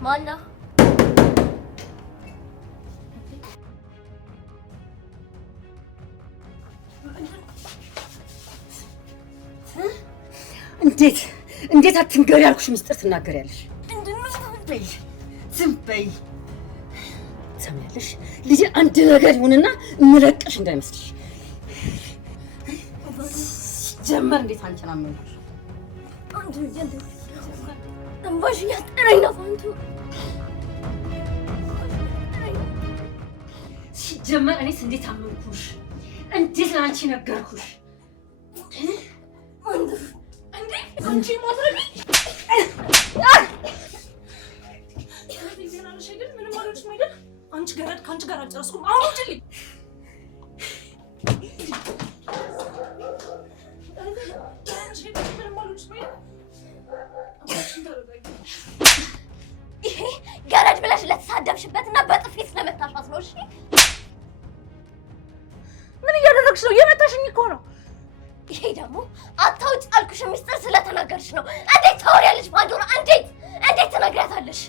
ማነው? እንዴት አትንገሪ ያልኩሽ ምስጢር ትናገሪያለሽ? ዝም በይ። ሰማያለሽ ልጄ፣ አንድ ነገር ይሁንና ምለቅሽ እንዳይመስልሽ። ጀመር እንዴት አንቺን አመንኩሽ? አንድ ልጅ እንባሽ ያጠረኝ ነው ፋንቱ። ሲጀመር እኔስ እንዴት አመንኩሽ? እንዴት ለአንቺ ነገርኩሽ? አንቺ ማትረቢ ምንም አልሆንሽም አይደል? አንቺ ገረድ ከአንቺ ጋር አልጨረስኩም። አሁን ውጭልኝ። ይሄ ገረድ ብለሽ ለተሳደብሽበትና በጥፊት ስለመታሻት ነው። እሺ ምን እያደረግሽ ነው? የመታሽኝ እኮ ነው። ይሄ ደግሞ አታውጭ አልኩሽ ሚስጥር ስለተናገርሽ ነው። እንዴት ታወሪያለሽ ፓንዶራ? እንዴት ትነግሪያታለሽ?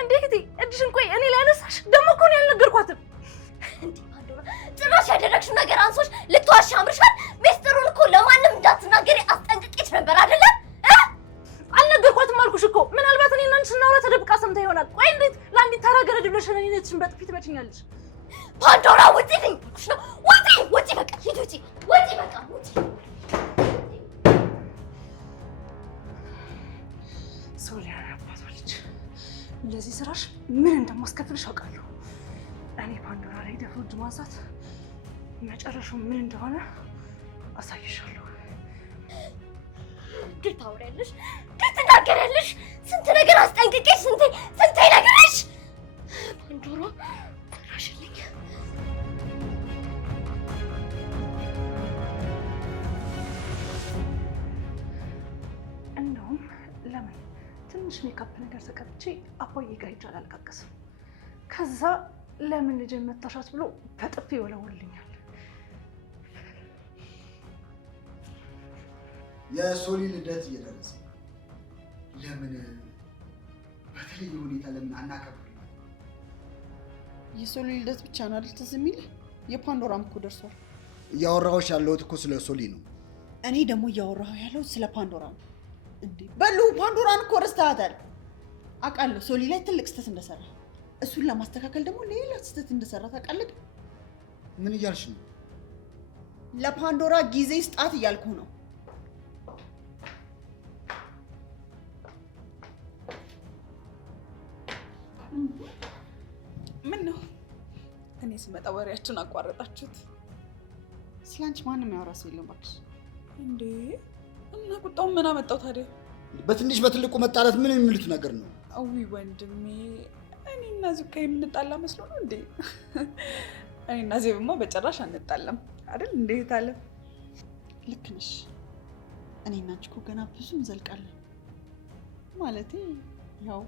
እንዴት እጅሽን ቆይ እኔ ላይ አነሳሽ? ደግሞ እኮ ነው ያልነገርኳትም። እንዴ ፓንዶራ ጭራሽ ያደረግሽው ነገር አንሶሽ ልትዋሽ አምርሻል። ሚስጥሩን እኮ ለማንም እንዳትናገሪ አስጠንቅቄሽ ነበር አይደለ? አልነገርኳትም አልኩሽ እኮ። ምናልባት እኔና አንቺ ስናወራ ተደብቃ ሰምታ ይሆናል። ቆይ እንዴት ለአንዲት ተራ ገረድ ብለሽ እኔነትሽን በጥፊ ትመችኛለሽ? ፓንዶራ ውጪልኝ አልኩሽ ነው። ውጪ በቃ ሂጂ፣ ውጪ በቃ ውጪ። ሶሊያና አባቷ ልጅ፣ ለዚህ ስራሽ ምን እንደማስከፍልሽ አውቃለሁ። እኔ ፓንዶራ ላይ ደፍሮ እጅ ማንሳት መጨረሻው ምን እንደሆነ አሳይሻለሁ። እንዴት ታወሪያለሽ? እንዴት ትናገሪያለሽ? ስንት ነገር አስጠንቅቄሽ፣ ስንት ነገርሽ ፓንዶራ ራሽልኝ። እንደውም ለምን ትንሽ ሜካፕ ነገር ተቀብቼ አባዬ ጋር ሄጄ አላለቃቀስም። ከዛ ለምን ልጅ መታሻት ብሎ በጥፊ ይወለውልኛል። የሶሊ ልደት እየደረሰ ለምን በተለየ ሁኔታ ለምን አናከብርም? የሶሊ ልደት ብቻ ነው አይደል ትዝ የሚል? የፓንዶራም እኮ ደርሷል። እያወራሁሽ ያለሁት እኮ ስለ ሶሊ ነው። እኔ ደግሞ እያወራሁ ያለሁት ስለ ፓንዶራ ነው። እንዴ በሉ ፓንዶራን እኮ ረስተሃታል። አውቃለሁ ሶሊ ላይ ትልቅ ስህተት እንደሰራ፣ እሱን ለማስተካከል ደግሞ ሌላ ስህተት እንደሰራ ታውቃለህ። ምን እያልሽ ነው? ለፓንዶራ ጊዜ ስጣት እያልኩ ነው። ምን ነው እኔ ስመጣ ወሬያችሁን አቋረጣችሁት? ስላንቺ ማንም ያወራ ሰው የለም እባክሽ። እንዴ እና ቁጣውን ምን አመጣው ታዲያ? በትንሽ በትልቁ መጣላት ምን የሚሉት ነገር ነው? አዊ ወንድሜ፣ እኔና ዙካ የምንጣላ መስሎ ነው እንዴ? እኔና ዜብማ በጭራሽ አንጣላም አይደል? እንዴት አለ? ልክ ነሽ። እኔና አንቺ እኮ ገና ብዙ እንዘልቃለን። ማለቴ ያው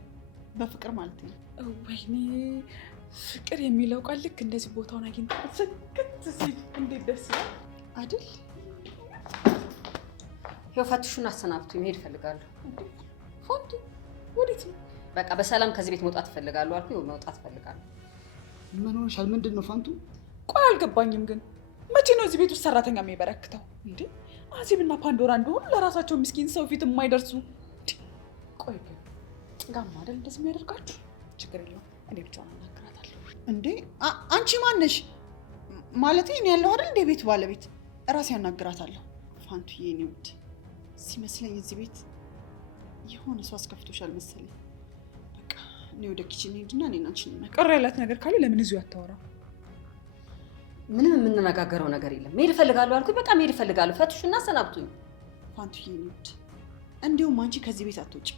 በፍቅር ማለት ነው። ወይኔ ፍቅር የሚለው ቃል ልክ እንደዚህ ቦታውን አግኝቶ ስክት ሲል እንዴት ደስ ይላል አይደል? ፈትሹን አሰናብቱ፣ መሄድ እፈልጋለሁ። ፋንቱ ወዴት ነው? በቃ በሰላም ከዚህ ቤት መውጣት እፈልጋለሁ አልኩኝ። መውጣት እፈልጋለሁ። ምን ሆነሻል? ምንድን ነው ፋንቱ? ቆይ አልገባኝም ግን መቼ ነው እዚህ ቤት ውስጥ ሰራተኛ የሚበረክተው እንዴ? አዜብና ፓንዶራ እንደሆኑ ለራሳቸው ምስኪን ሰው ፊት የማይደርሱ። ቆይ ግን ጥጋም አይደል እንደዚህ የሚያደርጋችሁ? ችግር የለውም እኔ ብቻዋን አናግራታለሁ። እንዴ አንቺ ማነሽ? ማለቴ እኔ ያለሁ አይደል እንደ ቤቱ ባለቤት፣ እራሴ ያናግራታለሁ። ፋንቱዬ የኔ ውድ ሲመስለኝ እዚህ ቤት የሆነ ሰው አስከፍቶሻል መሰለኝ። በቃ እኔ ወደ ኪችን ሄድና እኔና አንቺ እንነጋገር። ቀረ ያላት ነገር ካለ ለምን እዚሁ አታወራ? ምንም የምንነጋገረው ነገር የለም። መሄድ እፈልጋለሁ አልኩኝ። በቃ መሄድ እፈልጋለሁ። ፈትሹና አሰናብቱኝ። ፋንቱዬ የኔ ውድ እንዲሁም አንቺ ከዚህ ቤት አትወጪ።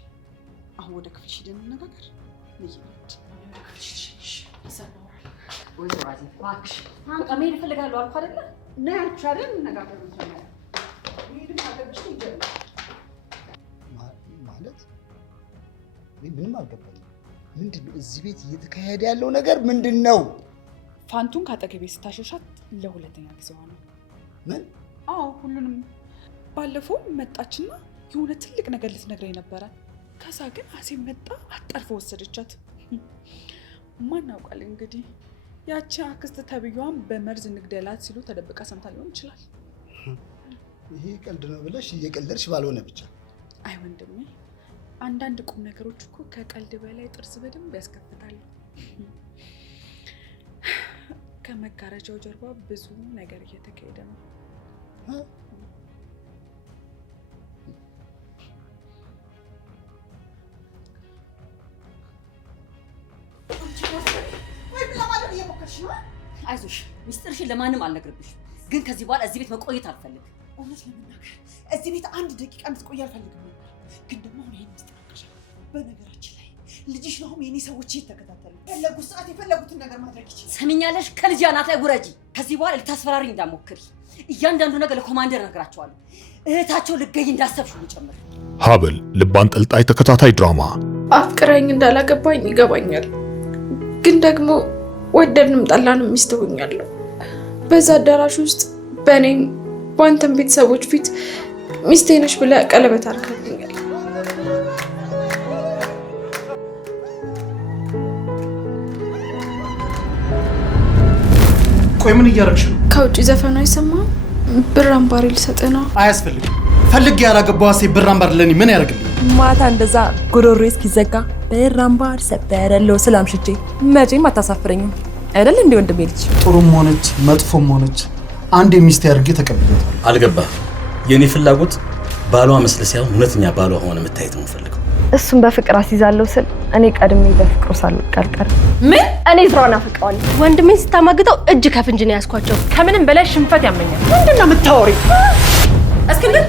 አሁን ወደ ክፍልሽ ሄደን እንነጋገር። ልይነት ወደ ክፍልሽ ይሰናወራል ወይ ራዚ እባክሽ። በቃ መሄድ እፈልጋለሁ አልኩ አይደለ? ነይ አልኩሽ አይደል? እንነጋገር ነው ማለት ምንም አልገባኝም። ምንድን ነው እዚህ ቤት እየተካሄደ ያለው ነገር ምንድን ነው? ፋንቱን ካጠገቤ ስታሸሻት ለሁለተኛ ጊዜ ሆነ። ምን? አዎ ሁሉንም። ባለፈው መጣችና የሆነ ትልቅ ነገር ልትነግረኝ ነበረ። ከዛ ግን አዜብ መጣ አጣርፎ ወሰደቻት። ማን ያውቃል እንግዲህ ያቺ አክስት ተብያዋን በመርዝ እንግደላት ሲሉ ተደብቃ ሰምታ ሊሆን ይችላል። ይሄ ቀልድ ነው ብለሽ እየቀለድሽ ባልሆነ ብቻ። አይ ወንድሜ፣ አንዳንድ ቁም ነገሮች እኮ ከቀልድ በላይ ጥርስ በደንብ ያስከፍታሉ። ከመጋረጃው ጀርባ ብዙ ነገር እየተካሄደ ነው። አይዞሽ፣ ሚስጥርሽን ለማንም አልነግርብሽም። ግን ከዚህ በኋላ እዚህ ቤት መቆየት አልፈልግም። እውነት ለመናገር እዚህ ቤት አንድ ደቂቃ እንድትቆይ አልፈልግም ነበር። ግን ደግሞ አሁን ይሄን ምስተናቀሻ። በነገራችን ላይ ልጅሽ ነው የኔ ሰዎች እየተከታተሉ ፈለጉት ሰዓት የፈለጉትን ነገር ማድረግ ይችላል። ሰሚኛለሽ? ከልጅ አናት ላይ ጉረጂ። ከዚህ በኋላ ልታስፈራሪኝ እንዳትሞክሪ። እያንዳንዱ ነገር ለኮማንደር እነግራቸዋለሁ። እህታቸው ልገኝ እንዳሰብሽ ጨምር። ሀብል ልብ አንጠልጣይ ተከታታይ ድራማ። አፍቅረኝ እንዳላገባኝ ይገባኛል። ግን ደግሞ ወደድንም ጠላንም ሚስት ሆኛለሁ። በዛ አዳራሽ ውስጥ በእኔም በአንተም ቤተሰቦች ፊት ሚስቴ ነሽ ብለህ ቀለበት አድርገህልኛል። ቆይ ምን እያደረግሽ ነው? ከውጭ ዘፈኑ አይሰማም? ብር አምባሪ ልሰጥህ ነው። አያስፈልግም። ፈልጌ ያላገባው ሴት ብር አምባር ለኔ ምን ያደርግልኝ? ማታ እንደዛ ጉሮሮ እስኪዘጋ ብር አምባር ሰበረለው ስላምሽቼ መቼም አታሳፍረኝም አይደል? እንዴ ወንድሜ ልጅ ጥሩም ሆነች መጥፎም ሆነች አንድ የሚስት ያድርጌ ተቀብያታለሁ። አልገባህ? የኔ ፍላጎት ባሏ መስለ ሳይሆን እውነተኛ ባሏ ሆነ መታየት ነው የምፈልገው። እሱም በፍቅር አስይዛለሁ ስል እኔ ቀድሜ በፍቅሩ ሳልቀር ምን? እኔ ዝራውን አፈቅረዋለሁ። ወንድሜን ስታማግጠው እጅ ከፍንጅ ነው ያስኳቸው። ከምንም በላይ ሽንፈት ያመኛል። ምንድነው የምታወሪው? እስክንድር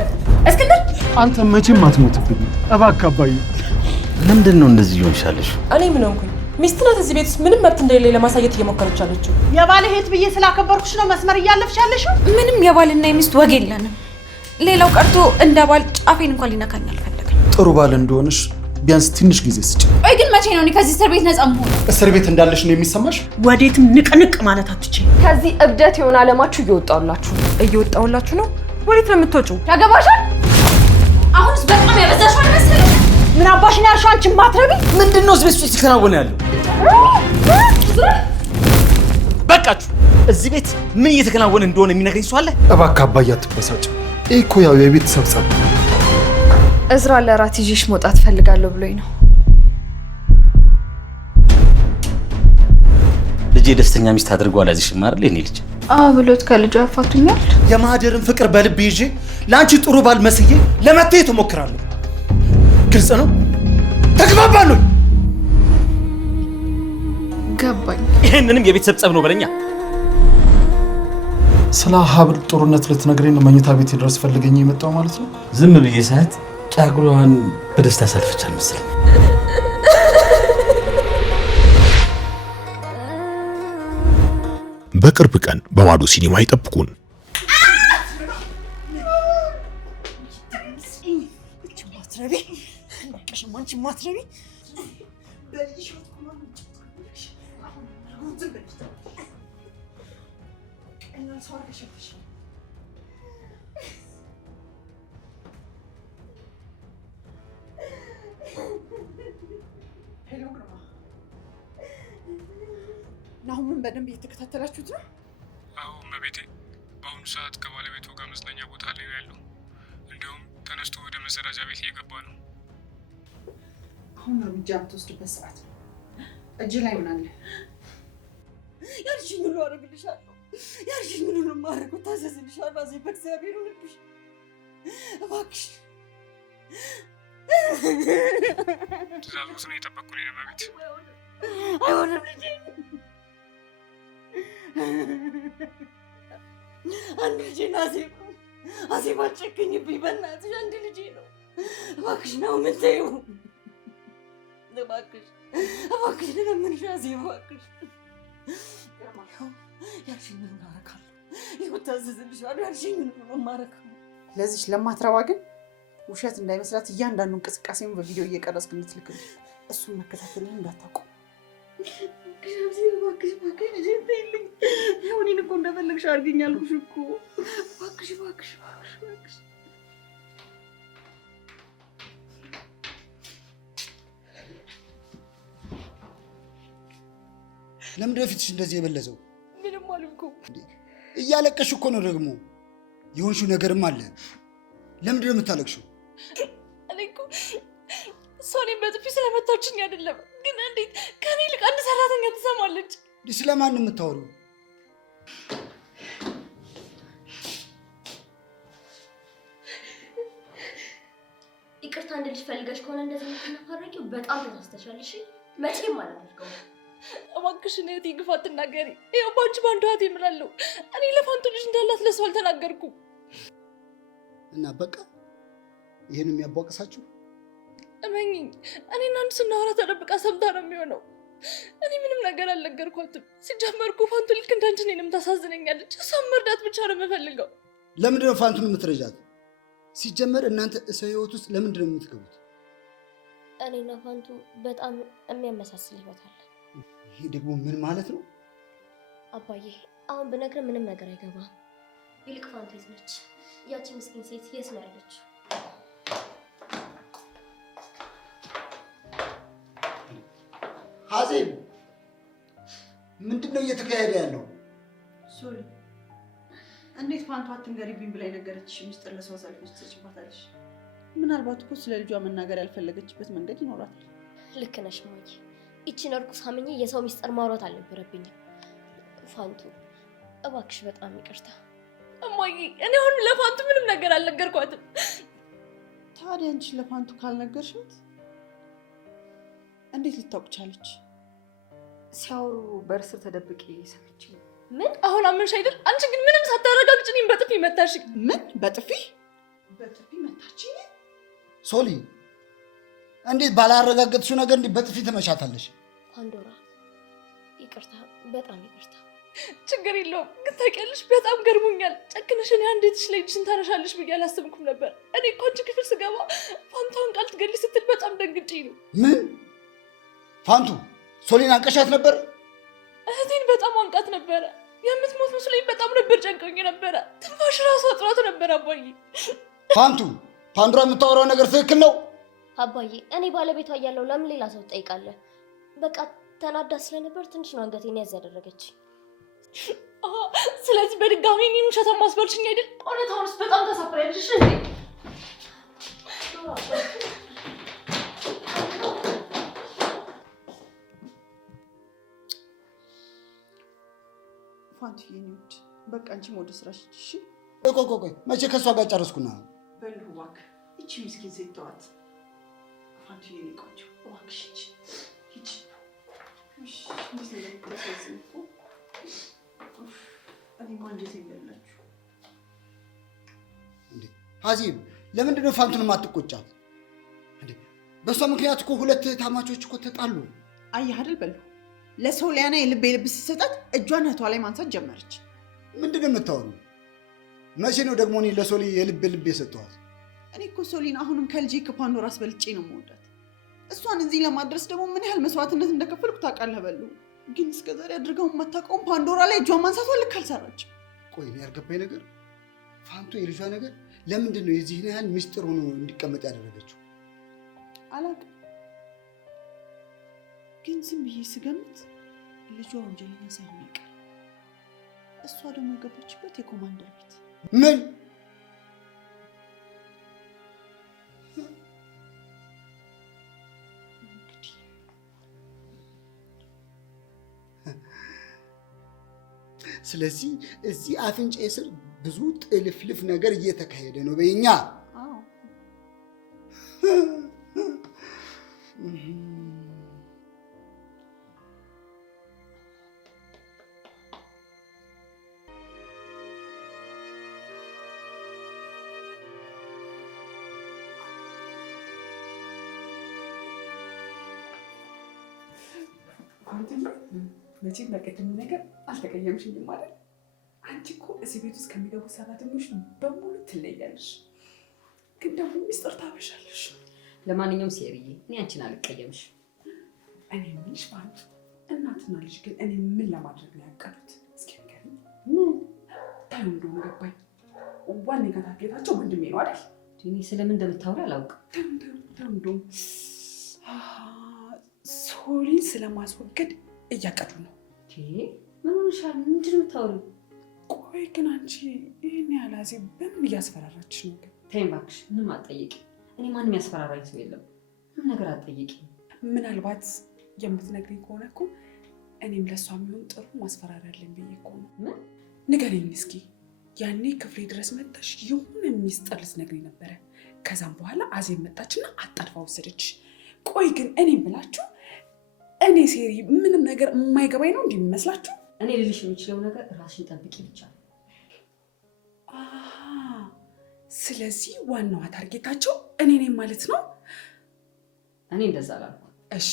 አንተ መቼም አትሞትብኝ እባክህ አባዬ። ለምንድን ነው እንደዚህ ይሆንሻለሽ? እኔ ምን ሆንኩኝ? ሚስት ናት እዚህ ቤት ውስጥ ምንም መብት እንደሌለ ለማሳየት እየሞከረች አለችው። የባለ ሄት ብዬ ስላከበርኩሽ ነው መስመር እያለፍሽ ያለሽው። ምንም የባልና የሚስት ወግ የለንም። ሌላው ቀርቶ እንደ ባል ጫፌን እንኳን ሊነካኝ አልፈለግም። ጥሩ ባል እንደሆነሽ ቢያንስ ትንሽ ጊዜ ስጭ። ቆይ ግን መቼ ነው እኔ ከዚህ እስር ቤት ነፃ መሆን? እስር ቤት እንዳለሽ ነው የሚሰማሽ? ወዴትም ንቅንቅ ማለት አትችይ። ከዚህ እብደት የሆነ አለማችሁ እየወጣሁላችሁ ነው። ወዴት ነው የምትወጪው? ያገባሻል። አሁንስ በጣም ያበዛሽው መሰለኝ። ምን አባሽ ነው ያልሽው? አንቺ ማትረቢ ምንድነው እዚህ ቤት ውስጥ እየተከናወነ ያለው? በቃችሁ። እዚህ ቤት ምን እየተከናወነ እንደሆነ የሚነግረኝ ሰው አለ? እባክህ አባዬ አትበሳጭ። ይሄ እኮ ያው የቤተሰብ ጸብ። እዝራ ለራት ይዤሽ መውጣት ፈልጋለሁ ብሎኝ ነው። ልጄ ደስተኛ ሚስት አድርጎ አላዚሽም አይደል? የኔ ልጅ ብሎት ከልጁ አፋቱኛል። የማህደርን ፍቅር በልብ ይዤ ለአንቺ ጥሩ ባል መስዬ ለመታየት እሞክራለሁ። ግልጽ ነው። ተግባባለሁ። ገባኝ። ይሄንንም የቤተሰብ ጸብ ነው በለኛ። ስለ ሀብል ጦርነት ልትነግረኝ ነው መኝታ ቤት ድረስ ፈልገኝ የመጣው ማለት ነው? ዝም ብዬ ሰዓት ጫጉሏን በደስታ ሳልፈቻል መሰለኝ። በቅርብ ቀን በማዶ ሲኒማ ይጠብቁን። ናሁምን በደንብ እየተከታተላችሁት ነው? አዎ እመቤቴ፣ በአሁኑ ሰዓት ከባለቤቱ ጋር መዝናኛ ቦታ ላይ ነው ያለው። እንዲሁም ተነስቶ ወደ መጸዳጃ ቤት እየገባ ነው። አሁን እርምጃ የምትወስድበት ሰዓት ነው። እጅ ላይ ምን አለ? ያልሽኝ ሁሉ አደርግልሻለሁ። ያልሽኝ ሁሉ ማድረግ ታዘዝልሻለሁ። አዜ በእግዚአብሔር ልብሽ እባክሽ። ትእዛዙን ነው የጠበቅኩት እመቤቴ። አይሆንም ልጄ። አንድ ልጄ ነው አዜብ። አዜብ አትጨክኝብኝ በእናትሽ። አንድ ልጄ ነው። እባክሽ ነው ምን ተይው። እባክሽ ለምንሽ አዜብ እባክሽ። ያልሽኝ ምን አደርጋለሁ? ይኸው ታዘዝልሻለሁ። ያልሽኝ ምን ማረካለሁ? ለዚች ለማትረባ ግን ውሸት እንዳይመስላት እያንዳንዱ እንቅስቃሴውን በቪዲዮ እየቀረጽክ እንድትልክልኝ እሱን መከታተልን እንዳታውቁ። እባክሽ ልጄ ተይልኝ። እኔን እኮ እንደፈለግሽ አድርጊኝ አልኩሽ እኮ። እባክሽ ለምንድን ነው ፊትሽ እንደዚህ የበለዘው? ምንም አልኩ። እያለቀሽ እኮ ነው። ደግሞ የሆንሽው ነገርም አለ። ለምንድን ነው የምታለቅሽው? እኔ እኮ እሷ እኔን በጥፊ ስለመታችኝ አይደለም፣ ግን እንዴት ከኔ ይልቅ አንድ ሰራተኛ ትሰማለች? ስለማን ነው የምታወሪው? ይቅርታ እንድልሽ ፈልገሽ ከሆነ እንደዚህ የምትናፋረቂው በጣም ተሳስተሻል። እሺ መቼም አላደርገውም። እባክሽን እህቴ ግፍ አትናገሪ። ይኸው ባንቺ ባንዱ እህቴ እምላለሁ። እኔ ለፋንቱ ልጅ እንዳላት ለሰው አልተናገርኩም። እና በቃ ይሄን የሚያቧቅሳችሁ? እመኚኝ፣ እኔና አንዱ ስናወራ ተደብቃ ሰምታ ነው የሚሆነው። እኔ ምንም ነገር አልነገርኳትም። ሲጀመር እኮ ፋንቱ ልክ እንዳንቺ እኔንም ታሳዝነኛለች። እሷን መርዳት ብቻ ነው የምፈልገው። ለምንድን ነው ፋንቱን የምትረጃት? ሲጀመር እናንተ ሰው ህይወት ውስጥ ለምንድን ነው የምትገቡት? እኔና ፋንቱ በጣም የሚያመሳስል ህይወት አለ። ይሄ ደግሞ ምን ማለት ነው? አባዬ አሁን ብነግርህ ምንም ነገር አይገባም። ይልቅ ፋንቱ የት ነች? ያቺ ምስኪን ሴት የት ነው ያለችው? ሀዜብ ምንድን ነው እየተካሄደ ያለው? ሶሪ፣ እንዴት ፋንቱ አትንገሪብኝ ብላ የነገረችሽ ሚስጥር ለሰው አሳልፈሽ ትሰጪባታለሽ? ምናልባት እኮ ስለ ልጇ መናገር ያልፈለገችበት መንገድ ይኖራል። ልክ ነሽ እማዬ። ይቺን እርኩስ አምኜ የሰው ሚስጥር ማውራት አልነበረብኝም። ፋንቱ እባክሽ በጣም ይቅርታ እማዬ። እኔ አሁን ለፋንቱ ምንም ነገር አልነገርኳትም። ታዲያ አንቺ ለፋንቱ ካልነገርሻት እንዴት ልታውቅ ቻለች? ሲያወሩ በር ስር ተደብቄ ሰምቼ። ምን? አሁን አመንሽ አይደል? አንቺ ግን ምንም ሳታረጋግጭ እኔን በጥፊ መታሽ። ምን? በጥፊ መታችኝ? ሶሊ እንዴት ባላረጋገጥሽው ነገር እንዴት በጥፊ ትመቻታለሽ? ፓንዶራ ይቅርታ፣ በጣም ይቅርታ። ችግር የለውም። ግን ታውቂያለሽ በጣም ገርሞኛል። ጨክነሽ እኔ አንዴትሽ ላይ እጅሽን ታነሻለሽ ብዬ አላሰብኩም ነበር። እኔ እኮ አንቺ ክፍል ስገባ ፋንታውን ቃል ትገሊ ስትል በጣም ደንግጬ ነው። ምን? ፋንቱ ሶሊን አንቀሻት ነበር? እህቴን በጣም አንቃት ነበረ። የምትሞት መስሎኝ በጣም ነበር ጨንቆኝ ነበረ። ትንፋሽ ራሱ አጥሯት ነበር። አባዬ ፋንቱ ፓንዶራ የምታወራው ነገር ትክክል ነው? አባዬ እኔ ባለቤቷ እያለሁ ለምን ሌላ ሰው ትጠይቃለህ? በቃ ተናዳ ስለነበር ትንሽ ነው አንገቴን ያዝ ያደረገች። ስለዚህ በድጋሚ እኔን ውሸታም ማስባልሽኝ አይደል? እውነታውንስ በጣም ተሳፍሪያለሽ እንዴ? ፋንቱ የኔ ውድ በቃ አንቺም ወደ ስራሽ እሺ? ቆይ መቼ ከእሷ ጋር ጨረስኩና? በልሁ እባክህ፣ ይቺ ምስኪን ሴት ተዋት። ፋንቱ የኔ ቆንጆ እባክሽ ሂጂ። እሺ እንዴት ነው የምትሰዝኝ እኮ? እኔማ እንዴት ይበላችሁ እንዴ? ሀዚብ ለምንድን ነው ፋንቱን የማትቆጫት እንዴ? በእሷ ምክንያት እኮ ሁለት ታማቾች እኮ ተጣሉ። አየህ አይደል? በልሁ ለሰው ሊያና የልብ ስትሰጣት እጇን እህቷ ላይ ማንሳት ጀመረች። ምንድን ነው የምታወሩ? መቼ ነው ደግሞ እኔ ለሶሊ የልብ የሰጠኋት? እኔ እኮ ሶሊን አሁንም ከልጄ ከፓንዶራ አስበልጬ ነው የምወዳት። እሷን እዚህ ለማድረስ ደግሞ ምን ያህል መስዋዕትነት እንደከፈልኩ ታውቃለህ በልሁ። ግን እስከዛሬ አድርገው የማታውቀውን ፓንዶራ ላይ እጇን ማንሳቷን ልክ አልሰራችም። ቆይ እኔ ያልገባኝ ነገር ፋንቱ የልጇ ነገር ለምንድን ነው የዚህን ያህል ምስጢር ሆኖ እንዲቀመጥ ያደረገችው? አላውቅም፣ ግን ዝም ብዬ ስገምት ልጇ ወንጀለኛ ሳይሆን አይቀርም። እሷ ደግሞ የገባችበት የኮማንደር ቤት። ምን? ስለዚህ እዚህ አፍንጫ ስር ብዙ ጥልፍልፍ ነገር እየተካሄደ ነው በእኛ። መቼም በቅድም ነገር አልተቀየምሽኝም ማለት። አንቺ እኮ እዚህ ቤት ውስጥ ከሚገቡ ሰራተኞች በሙሉ ትለያለሽ፣ ግን ደግሞ ሚስጥር ታበሻለሽ። ለማንኛውም ሴሪዬ እኔ አንቺን አልቀየምሽ። እኔ የምልሽ ፋንቱ፣ እናትና ልጅ ግን እኔ ምን ለማድረግ ነው ያቀዱት? እስኪ ንገሪኝ። ታዩ እንደሆነ ገባኝ። ዋነኛ ታርጌታቸው ወንድሜ ነው አይደል? እኔ ስለምን እንደምታወሪ አላውቅም። ታዩ እንደሆነ ሶሊን ስለማስወገድ እያቀዱ ነው። ምን ሆነሻል? ምንድን ነው የምታወሪው? ቆይ ግን አንቺ ይሄን ያህል አዜብ በምን እያስፈራራች ነው? ተይኝ እባክሽ፣ ምንም አትጠይቂ። እኔ ማንም ያስፈራራኝ ሰው የለም። ምንም ነገር አትጠይቂ። ምናልባት የምትነግሪኝ ከሆነ እኮ እኔም ለእሷ የሚሆን ጥሩ ማስፈራሪያ አለኝ ብዬ እኮ ነው። ምን? ንገረኝ እስኪ። ያኔ ክፍሌ ድረስ መጣሽ የሆነ ሚስጥር ልትነግሪኝ ነበረ። ከዛም በኋላ አዜብ መጣችና አጣድፋ ወሰደች። ቆይ ግን እኔም ብላችሁ እኔ ሴሪ ምንም ነገር የማይገባኝ ነው እንደሚመስላችሁ? እኔ ልልሽ የምችለው ነገር ራስሽን ጠብቂ ብቻ ነው። ስለዚህ ዋናዋ ታርጌታቸው እኔ ነኝ ማለት ነው? እኔ እንደዛ አላልኩም። እሺ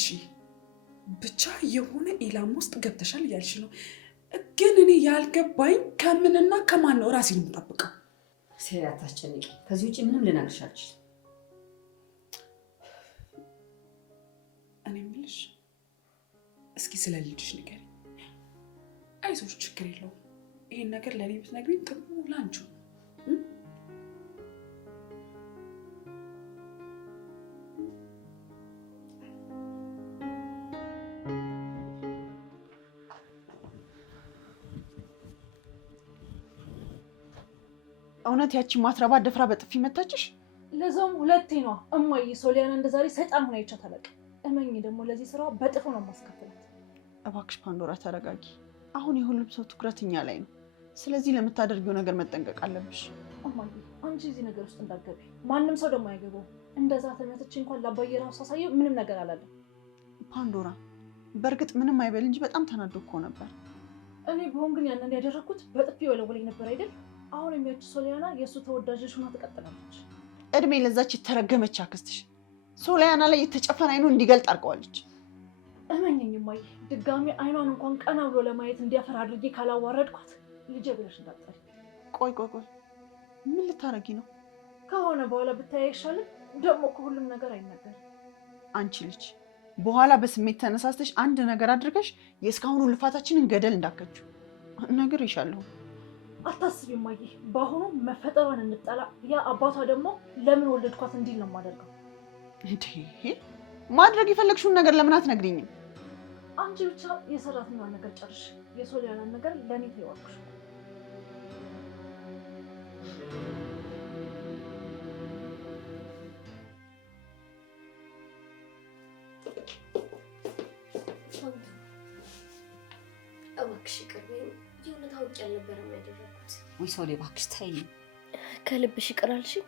ብቻ የሆነ ኢላማ ውስጥ ገብተሻል እያልሽ ነው። ግን እኔ ያልገባኝ ከምንና ከማን ነው ራሴን የምጠብቀው? ሴሪ አታስጨንቂ። ከዚህ ውጭ ምንም ልነግርሽ አልችልም። እኔ የምልሽ እስኪ ስለ ልጅሽ ንገሪኝ። አይዞሽ፣ ችግር የለውም። ይሄን ነገር ለእኔ ብትነግሪኝ ጥቅሙ ላንቺ ነው። እውነት ያቺ ማትረባ ደፍራ በጥፊ መታችሽ? ለዛውም ሁለቴ ነው። እማዬ ሶሊያና እንደዛሬ ሰይጣን ሆና አይቻት አላውቅም። እመኝ ደግሞ ለዚህ ስራ በጥፎ ነው የማስከፍላት። እባክሽ ፓንዶራ ተረጋጊ። አሁን የሁሉም ሰው ትኩረት እኛ ላይ ነው። ስለዚህ ለምታደርጊው ነገር መጠንቀቅ አለብሽ። እማዬ አንቺ እዚህ ነገር ውስጥ እንዳትገቢ። ማንም ሰው ደግሞ አይገባው። እንደዛ ተመትቼ እንኳን ላባዬ ራሱ ሳሳየው ምንም ነገር አላለም። ፓንዶራ በእርግጥ ምንም አይበል እንጂ በጣም ተናዶ እኮ ነበር። እኔ በሆን ግን ያንን ያደረኩት በጥፊ ወለወለኝ ነበር አይደል? አሁን የሚያች ሶሊያና የእሱ ተወዳጅ ሆና ትቀጥላለች። እድሜ ለዛች የተረገመች አክስትሽ ሶሊያና ላይ የተጨፈነ አይኑ እንዲገልጥ አድርገዋለች። እመኝኝ እማዬ፣ ድጋሚ አይኗን እንኳን ቀና ብሎ ለማየት እንዲያፈር አድርጌ ካላዋረድኳት ልጄ ብለሽ እንዳትጠሪ። ቆይ ምን ልታረጊ ነው? ከሆነ በኋላ ብታይ አይሻልም? ደግሞ ከሁሉም ነገር አይነገርም። አንቺ ልጅ በኋላ በስሜት ተነሳስተሽ አንድ ነገር አድርገሽ የእስካሁኑ ልፋታችንን ገደል እንዳከችው ነገር ይሻለሁ። አታስቢ እማዬ፣ በአሁኑ መፈጠሯን እንጠላ። ያ አባቷ ደግሞ ለምን ወለድኳት እንዲል ነው የማደርገው። እንዴ ማድረግ የፈለግሽውን ነገር ለምን አትነግሪኝም? አንቺ ብቻ የሰራተኛዋን ነገር ጨርሽ፣ የሶሊያናን ነገር ለእኔ ተይዋልኩሽ። እባክሽ ይቅር በይኝ። የእውነት አውቄ አልነበረም ያደረኩት። ወይ ሶሊ እባክሽ ተይኝ። ከልብሽ ይቅር አልሽኝ?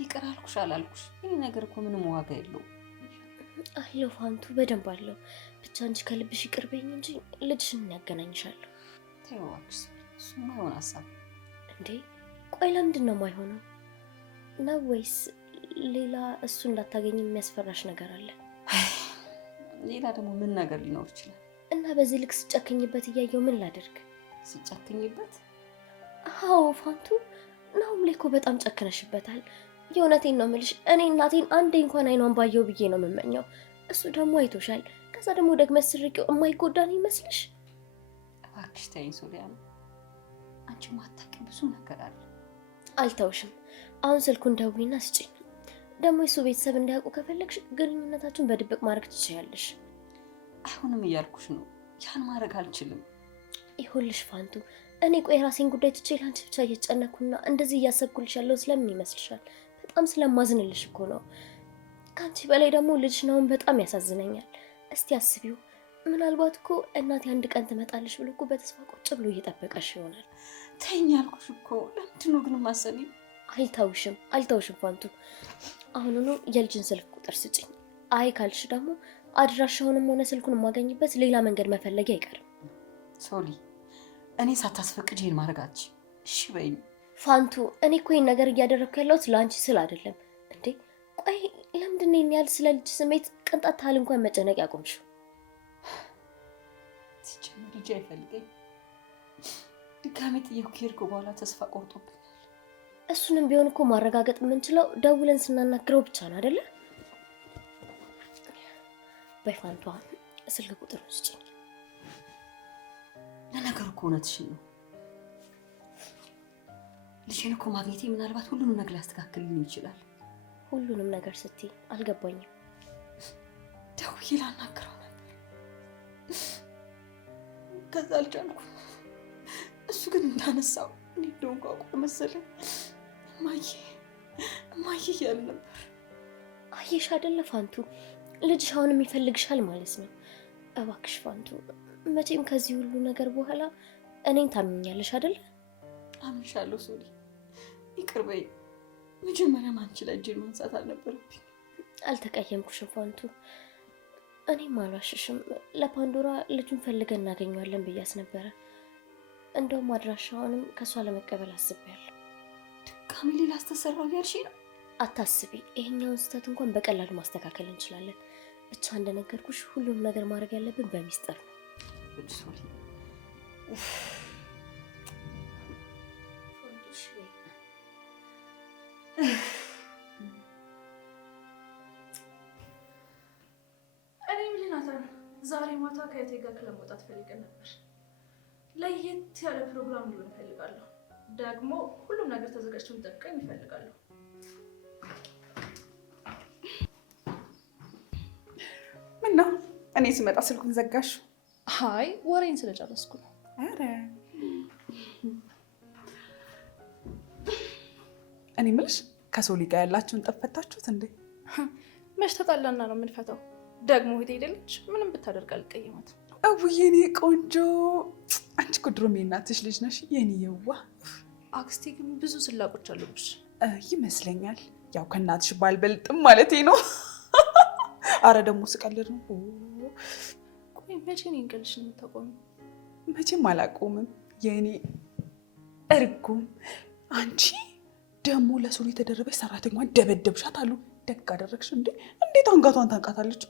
ይቅር አልኩሽ አላልኩሽ ይሄ ነገር እኮ ምንም ዋጋ የለውም። አለው ፋንቱ፣ በደንብ አለው። ብቻ አንቺ ከልብሽ ይቅር በይኝ እንጂ ልጅሽን ያገናኝሻለሁ። ተይው እባክሽ፣ እሱ የማይሆን ሀሳብ። እንዴ ቆይ ለምንድን ነው የማይሆነው? ነው ወይስ ሌላ እሱ እንዳታገኝ የሚያስፈራሽ ነገር አለ? ሌላ ደግሞ ምን ነገር ሊኖር ይችላል? እና በዚህ ልክ ስጨክኝበት እያየው ምን ላደርግ? ስጨክኝበት? አዎ ፋንቱ፣ ናሁም ላይ እኮ በጣም ጨክነሽበታል። የእውነቴን ነው የምልሽ። እኔ እናቴን አንዴ እንኳን አይኗን ባየው ብዬ ነው የምመኘው። እሱ ደግሞ አይቶሻል። ከዛ ደግሞ ደግመሽ ስርቂው የማይጎዳ ነው ይመስልሽ? እባክሽ ተይኝ ሶሊያና፣ አንቺ ማታውቂ ብዙ ነገር አለ። አልተውሽም። አሁን ስልኩን ደውይና ስጪኝ። ደግሞ የሱ ቤተሰብ እንዳያውቁ ከፈለግሽ ግንኙነታችሁን በድብቅ ማድረግ ትችያለሽ። አይሆንም እያልኩሽ ነው። ያን ማድረግ አልችልም። ይሁንልሽ ፋንቱ፣ እኔ ቆይ ራሴን ጉዳይ ትቼ ለአንቺ ብቻ እየተጨነኩና እንደዚህ እያሰብኩልሽ ያለው ስለምን ይመስልሻል? በጣም ስለማዝንልሽ እኮ ነው። ከአንቺ በላይ ደግሞ ልጅሽ ናሁን በጣም ያሳዝነኛል። እስቲ አስቢው፣ ምናልባት እኮ እናቴ አንድ ቀን ትመጣለሽ ብሎ እኮ በተስፋ ቁጭ ብሎ እየጠበቀሽ ይሆናል። ተይኝ አልኩሽ እኮ። ለምንድን ነው ግን ማሰቢው? አልተውሽም ፋንቱ። አሁኑኑ የልጅን ስልክ ቁጥር ስጭኝ። አይ ካልሽ ደግሞ አድራሻውንም ሆነ ስልኩን የማገኝበት ሌላ መንገድ መፈለጊ አይቀርም። ሶሊ፣ እኔ ሳታስፈቅጂ ይሄን ማድረግ አትችይም። እሺ በይኝ። ፋንቱ፣ እኔ እኮ ይሄን ነገር እያደረግኩ ያለሁት ለአንቺ ስል አይደለም። እንዴ ቆይ ለምንድን ነው ይሄን ያህል ስለ ልጅ ስሜት ቅንጣት ታህል እንኳን መጨነቅ ያቆምሽው? ሲጀምር ልጅ አይፈልገኝ። ድጋሜ ጥዬው ከሄድኩ በኋላ ተስፋ ቆርጦብኛል። እሱንም ቢሆን እኮ ማረጋገጥ የምንችለው ደውለን ስናናግረው ብቻ ነው አይደለ? በፋንቷ ስልክ ቁጥር ስጭኝ። ለነገሩ እኮ እውነትሽን ነው። ልጄን እኮ ማግኘቴ ምናልባት ሁሉንም ነገር ሊያስተካክልልኝ ይችላል። ሁሉንም ነገር ስትይ አልገባኝም። ደውዬ ላናግረው ነበር። ከዛ አልቻልኩም። እሱ ግን እንዳነሳው እኔ እንደሆንኩ አውቆ መሰለኝ እማዬ እያለ ነበር። አየሽ አይደለ ፋንቱ፣ ልጅሽ አሁንም ይፈልግሻል ማለት ነው። እባክሽ ፋንቱ፣ መቼም ከዚህ ሁሉ ነገር በኋላ እኔን ታምኛለሽ አይደለ? አምንሻለሁ ሶሊ፣ ይቅር በይ። መጀመሪያም አንቺ ላይ እጄን ማንሳት አልነበረብኝ። አልተቀየምኩሽም ፋንቱ። እኔም አልዋሽሽም። ለፓንዶራ ልጁን ፈልገን እናገኘዋለን ብያስ ነበረ። እንደውም አድራሻውንም ከሷ ለመቀበል አስቤያለሁ። ድጋሚ ሌላ አስተሰራው ያልሽ ነው? አታስቢ፣ ይሄኛውን ስህተት እንኳን በቀላሉ ማስተካከል እንችላለን። ብቻ እንደነገርኩሽ ሁሉም ነገር ማድረግ ያለብን በሚስጥር ነው። ሶሊ እኔ ምን ናታን፣ ዛሬ ማታ ከእቴ ጋር ክለብ መውጣት ፈልገን ነበር። ለየት ያለ ፕሮግራም ሊሆን እፈልጋለሁ። ደግሞ ሁሉም ነገር ተዘጋጅቶ እንጠብቀኝ እፈልጋለሁ። ምነው እኔ ስመጣ ስልኩን ዘጋሽ? አይ ወሬን ስለጨረስኩ ነው። ኧረ እኔ የምልሽ ከሶሊ ጋር ያላችሁን ጠብ ፈታችሁት እንዴ? መች ተጣላና ነው የምንፈታው? ደግሞ እህቴ አይደለች? ምንም ብታደርግ አልቀየማትም። እውይ የኔ ቆንጆ፣ አንቺ እኮ ድሮም የእናትሽ ልጅ ነሽ የኔ የዋ። አክስቴ ግን ብዙ ስላቆች አሉብሽ ይመስለኛል። ያው ከእናትሽ ባልበልጥም ማለቴ ነው። አረ ደግሞ ስቀልድ ነው። ቆይ መቼ ነው እንቀልሽን የምታቆሚው? መቼም አላቆምም የኔ እርጉም። አንቺ ደግሞ ለሶሊ የተደረበች ሰራተኛዋን ደበደብሻት አሉ። ደግ አደረግሽ እንዴ! እንዴት አንጋቷን ታንቃታለች?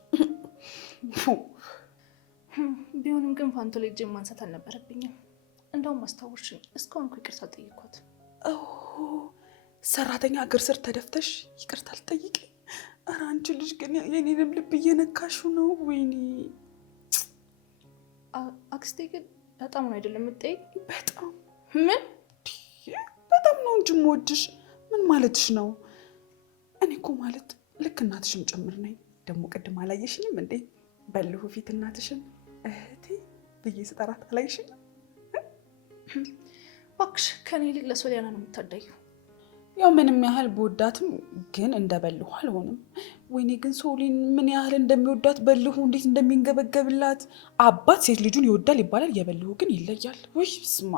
ቢሆንም ግን ፋንቱ ላይ እጄን ማንሳት አልነበረብኝም። እንደውም አስታወስሽኝ፣ እስካሁን እኮ ይቅርታ ጠይኳት። ሰራተኛ እግር ስር ተደፍተሽ ይቅርታ ልጠይቅ? ኧረ አንቺ ልጅ ግን የኔንም ልብ እየነካሹ ነው። ወይኔ አክስቴ ግን በጣም ነው አይደለም የምትጠይቅ? በጣም ምን በጣም ነው እንጂ የምወድሽ። ምን ማለትሽ ነው? እኔ እኮ ማለት ልክ እናትሽም ጭምር ነኝ። ደግሞ ቅድም አላየሽኝም እንዴ? በልሁ ፊት እናትሽን እህቴ ብዬ ስጠራት አላየሽኝም? እባክሽ ከኔ ይልቅ ለሶሊያና ነው የምታዳየው። ያው ምንም ያህል በወዳትም ግን እንደ በልሁ አልሆንም። ወይኔ ግን ሶሊን ምን ያህል እንደሚወዳት በልሁ እንዴት እንደሚንገበገብላት። አባት ሴት ልጁን ይወዳል ይባላል፣ የበልሁ ግን ይለያል። ወይ ስማ፣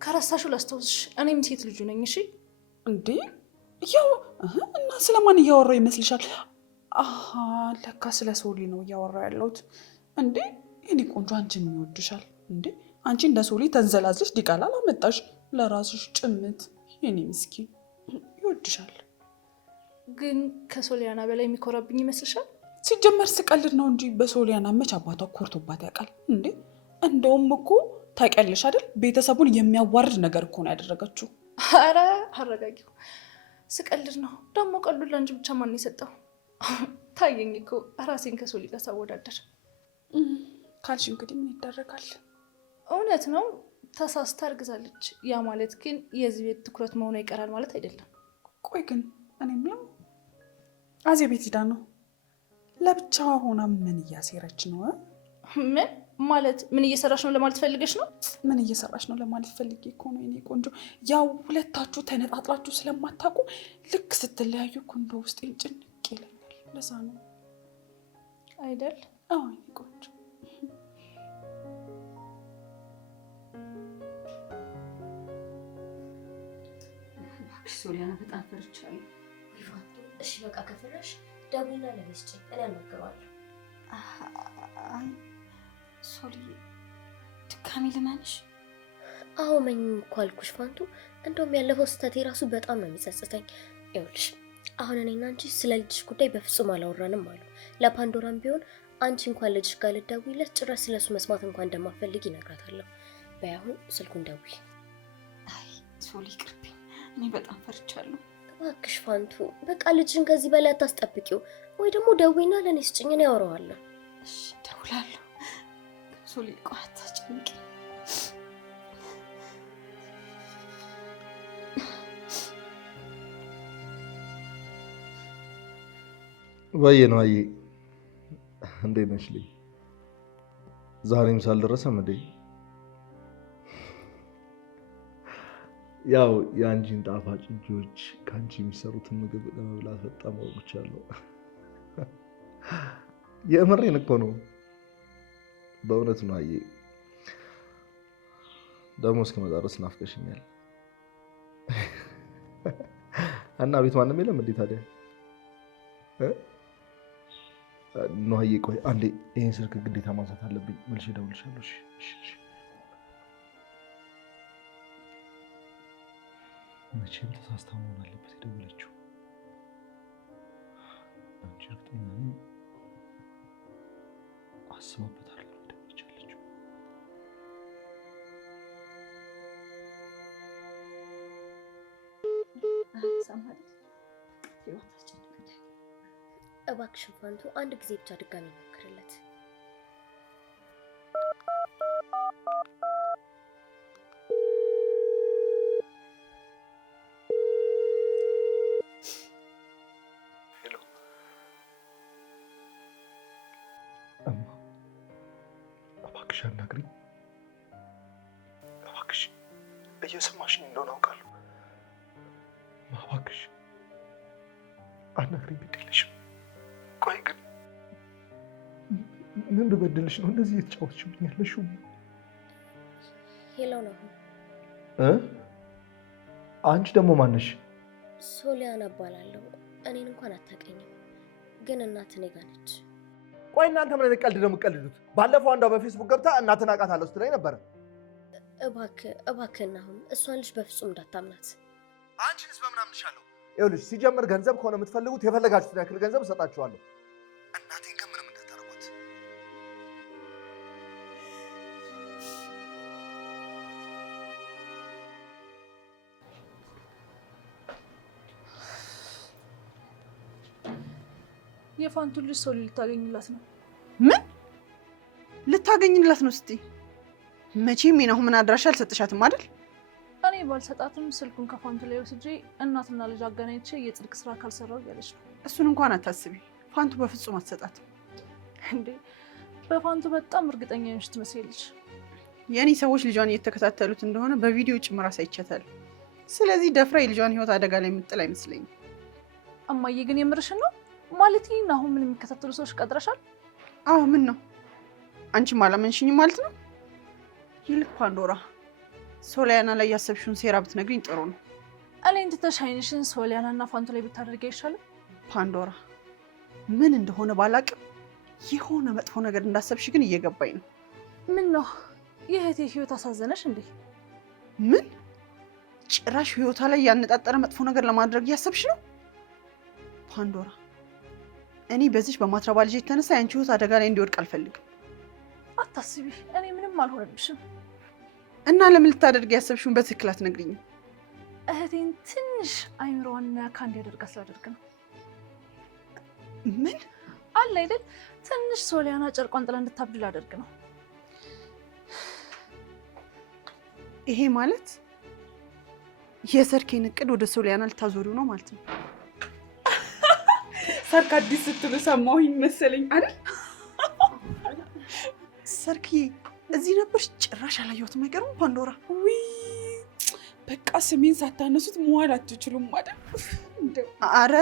ከረሳሽው ላስታውስሽ፣ እኔም ሴት ልጁ ነኝ። እሺ እንዴ ያው እና ስለማን እያወራው ይመስልሻል? አሃ ለካ ስለ ሶሊ ነው እያወራው ያለሁት። እንዴ የኔ ቆንጆ አንቺን ይወድሻል እንዴ? አንቺ እንደ ሶሊ ተንዘላዝለሽ ዲቃላ አላመጣሽ ለራስሽ ጭምት። የኔ ምስኪን ይወድሻል። ግን ከሶሊያና በላይ የሚኮራብኝ ይመስልሻል? ሲጀመር ስቀልድ ነው እንጂ በሶሊያና መች አባቷ ኮርቶባት ያውቃል እንዴ? እንደውም እኮ ታውቂያለሽ አይደል? ቤተሰቡን የሚያዋርድ ነገር እኮ ነው ያደረገችው። አረ አረጋጊው፣ ስቀልድ ነው። ደግሞ ቀሉን ለአንቺ ብቻ ማን የሰጠው? ታየኝ እኮ ራሴን ከሶሊ ጋር ሳወዳደር። ካልሽ እንግዲህ ምን ይደረጋል? እውነት ነው፣ ተሳስታ እርግዛለች። ያ ማለት ግን የዚህ ቤት ትኩረት መሆኗ ይቀራል ማለት አይደለም። ቆይ ግን እኔ የምለው አዜ ቤት ሂዳ ነው ለብቻዋ ሆና ምን እያሴረች ነው? ምን ማለት ምን እየሰራሽ ነው ለማለት ፈልገሽ ነው? ምን እየሰራሽ ነው ለማለት ፈልጌ እኮ ነው የኔ ቆንጆ። ያው ሁለታችሁ ተነጣጥላችሁ ስለማታውቁ ልክ ስትለያዩ እኮ እንደ ውስጤን ጭንቅ ይለኛል። ለዛ ነው አይደል? አዎ የኔ ቆንጆ። ሶሊያና በጣም ፈርቻለሁ። እሺ በቃ ከፈራሽ ደውልና ለሚስጭ እኔ አናግረዋለሁ። ሶሊ ድጋሚ ልመንሽ? አዎ መኝ እኮ አልኩሽ ፋንቱ። እንደውም ያለፈው ስህተቴ ራሱ በጣም ነው የሚጸጽተኝ። ይኸውልሽ አሁን እኔና አንቺ ስለ ልጅሽ ጉዳይ በፍጹም አላወራንም አሉ። ለፓንዶራም ቢሆን አንቺ እንኳን ልጅሽ ጋር ልትደውይለት ጭራሽ ስለሱ መስማት እንኳን እንደማትፈልጊ እነግራታለሁ። በይ አሁን ስልኩን ደውይ። አይ ሶሊ ይቅርብኝ፣ እኔ በጣም ፈርቻለሁ። እባክሽ ፋንቱ በቃ ልጅሽን ከዚህ በላይ አታስጠብቂው። ወይ ደግሞ ደውይና ለእኔ ስጭኝ፣ እኔ አወራዋለሁ። እሺ እደውላለሁ። ሶሊ ቆይ አታስጨንቂ። ወይ ነው አይ እንዴት ነሽ ልጅ? ዛሬም ሳልደረሰም እንዴ? ያው የአንቺን ጣፋጭ እጆች ከአንቺ የሚሰሩትን ምግብ ለመብላት በጣም ወጥቻለሁ። የምሬን እኮ ነው። በእውነት ነው። አየ ደግሞ እስከመጣ ድረስ ናፍቀሽኛል። እና ቤት ማንም የለም እንዴ ታዲያ? ነዋዬ ቆይ አንዴ ይሄን ስልክ ግዴታ ማንሳት አለብኝ። መልሼ እደውልልሻለሁ። እሺ። መቼም ተሳስታ መሆን አለበት የደወለችው። አንቺ እርግጠኛ ነኝ አስባበታለሁ የደወለች ያለችው። እባክሽን ፋንቱ አንድ ጊዜ ብቻ ድጋሚ ሞክርለት። እባክሽ አናግሪኝ። እባክሽ እየሰማሽኝ እንደሆነ አውቃለሁ። እባክሽ አናግሪኝ ግድ የለሽም። ቆይ ግን ምን በበደልሽ ነው እንደዚህ እየተጫወትሽብኝ ያለሽው? ሄሎ ነው። አንቺ ደግሞ ማነሽ? ሶሊያና እባላለሁ። እኔን እንኳን አታውቀኝም፣ ግን እናት እኔ ጋር ነች። ቆይ እናንተ ምን አይነት ቀልድ ነው የምትቀልዱት? ባለፈው አንዷ በፌስቡክ ገብታ እናትን አውቃታለሁ ስትለኝ ነበረ። እባክህን አሁን እሷን ልጅ በፍጹም እንዳታምናት። አንቺንስ በምን አምንሻለሁ? ይኸውልሽ ሲጀምር ገንዘብ ከሆነ የምትፈልጉት የፈለጋችሁትን ያክል ገንዘብ እሰጣችኋለሁ። እናቴን ግን ምንም እንዳታረጓት። የፋንቱን ልጅ ሶሊ ልታገኝላት ነው። ምን ልታገኝላት ነው? እስቲ መቼም የናሁምን አድራሻ አልሰጥሻትም አይደል? እኔ ባልሰጣትም ስልኩን ከፋንቱ ላይ ወስጄ እናትና ልጅ አገናኝቼ የጽድቅ ስራ ካልሰራው ያለች ነው። እሱን እንኳን አታስቢ፣ ፋንቱ በፍጹም አትሰጣትም። እንዴ በፋንቱ በጣም እርግጠኛ ነሽ ትመስያለሽ። የኔ ሰዎች ልጇን እየተከታተሉት እንደሆነ በቪዲዮ ጭምር አሳይቻታለሁ። ስለዚህ ደፍራ የልጇን ህይወት አደጋ ላይ የምጥል አይመስለኝም። እማዬ ግን የምርሽን ነው ማለት? ይህን አሁን ምን የሚከታተሉ ሰዎች ቀጥረሻል? አዎ ምን ነው አንቺም አላመንሽኝም ማለት ነው? ይልቅ ፓንዶራ ሶሊያና ላይ ያሰብሽውን ሴራ ብትነግሪኝ ጥሩ ነው። እኔን ትተሽ አይንሽን ሶሊያና እና ፋንቱ ላይ ብታደርጊ አይሻልም? ፓንዶራ ምን እንደሆነ ባላቅም የሆነ መጥፎ ነገር እንዳሰብሽ ግን እየገባኝ ነው። ምን ነው የእህቴ ህይወት አሳዘነሽ እንዴ? ምን ጭራሽ ህይወቷ ላይ ያነጣጠረ መጥፎ ነገር ለማድረግ እያሰብሽ ነው? ፓንዶራ እኔ በዚች በማትረባ ልጅ የተነሳ የአንቺ ህይወት አደጋ ላይ እንዲወድቅ አልፈልግም። አታስቢ፣ እኔ ምንም አልሆነብሽም። እና ለምን ልታደርጊ ያሰብሽውን በትክክል አትነግሪኝም? እህቴን ትንሽ አይምሮዋን ነካ እንዲያደርጋት ስላደርግ ነው። ምን አለ አይደል? ትንሽ ሶሊያና ጨርቋን ጥላ እንድታብድ ላደርግ ነው። ይሄ ማለት የሰርኬን እቅድ ወደ ሶሊያና ልታዞሪው ነው ማለት ነው? ሰርክ አዲስ ስትሉ ሰማሁኝ መሰለኝ አይደል? ሰርኬ እዚህ ነበርሽ? ጭራሽ አላየሁትም። አይገርም ፓንዶራ። ውይ በቃ ስሜን ሳታነሱት መዋል አትችሉም አይደል? አረ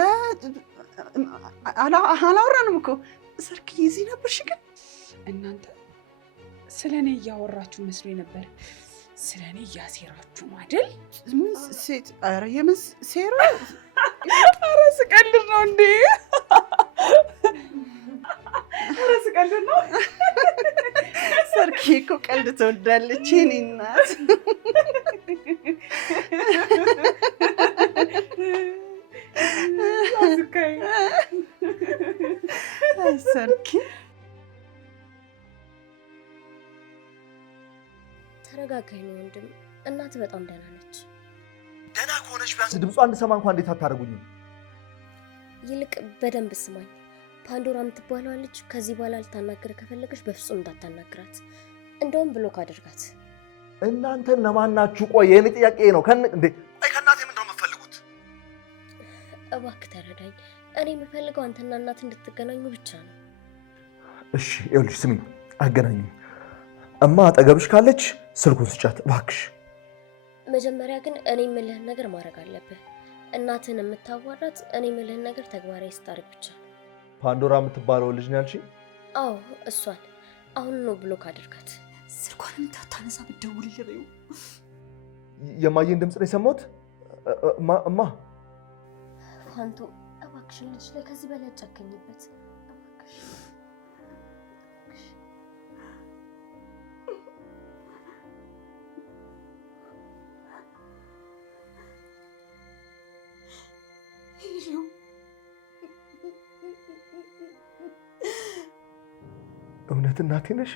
አላወራንም እኮ ሰርኬ። እዚህ ነበርሽ ግን እናንተ ስለኔ እያወራችሁ መስሎኝ ነበር። ስለኔ እያሴራችሁ አይደል? ምን ሴት? አረ የምን ሴራ? አረ ስቀልድ ነው እንዴ? አረ ስቀልድ ነው። ሰርኬ እኮ ቀልድ ትወዳለች የኔ እናት። ሰርኬ ተረጋጋ የኔ ወንድም። እናት በጣም ደህና ነች። ደህና ከሆነች ቢያንስ ድምጿ እንድሰማ እንኳን እንዴት አታደርጉኝም? ይልቅ በደንብ ስማኝ። ፓንዶራ የምትባለዋ ልጅ ከዚህ በኋላ ልታናግር ከፈለገች በፍጹም እንዳታናግራት፣ እንደውም ብሎክ አድርጋት። እናንተ እነማን ናችሁ? ቆይ የኔ ጥያቄ ነው። እንዴ ከእናቴ ምንድን ነው የምትፈልጉት? እባክህ ተረዳኝ። እኔ የምፈልገው አንተና እናት እንድትገናኙ ብቻ ነው። እሺ ይኸውልሽ ስሚኝ፣ አገናኙኝ። እማ አጠገብሽ ካለች ስልኩን ስጫት እባክሽ። መጀመሪያ ግን እኔ የምልህን ነገር ማድረግ አለብህ። እናትህን የምታዋራት እኔ የምልህን ነገር ተግባራዊ ስታደርግ ብቻ። ፓንዶራ የምትባለው ልጅ ነው ያልሽኝ? አዎ እሷን አሁን ነው ብሎክ አድርጋት። ስልኳንም ታነሳ ብትደውልልህ በይው። የማየን ድምፅ ነው የሰማሁት። እማ ፋንቱ እባክሽን ልጅ ላይ ከዚህ በላይ ጨከኝበት እባክሽ። እውነት እናቴ ነሽ?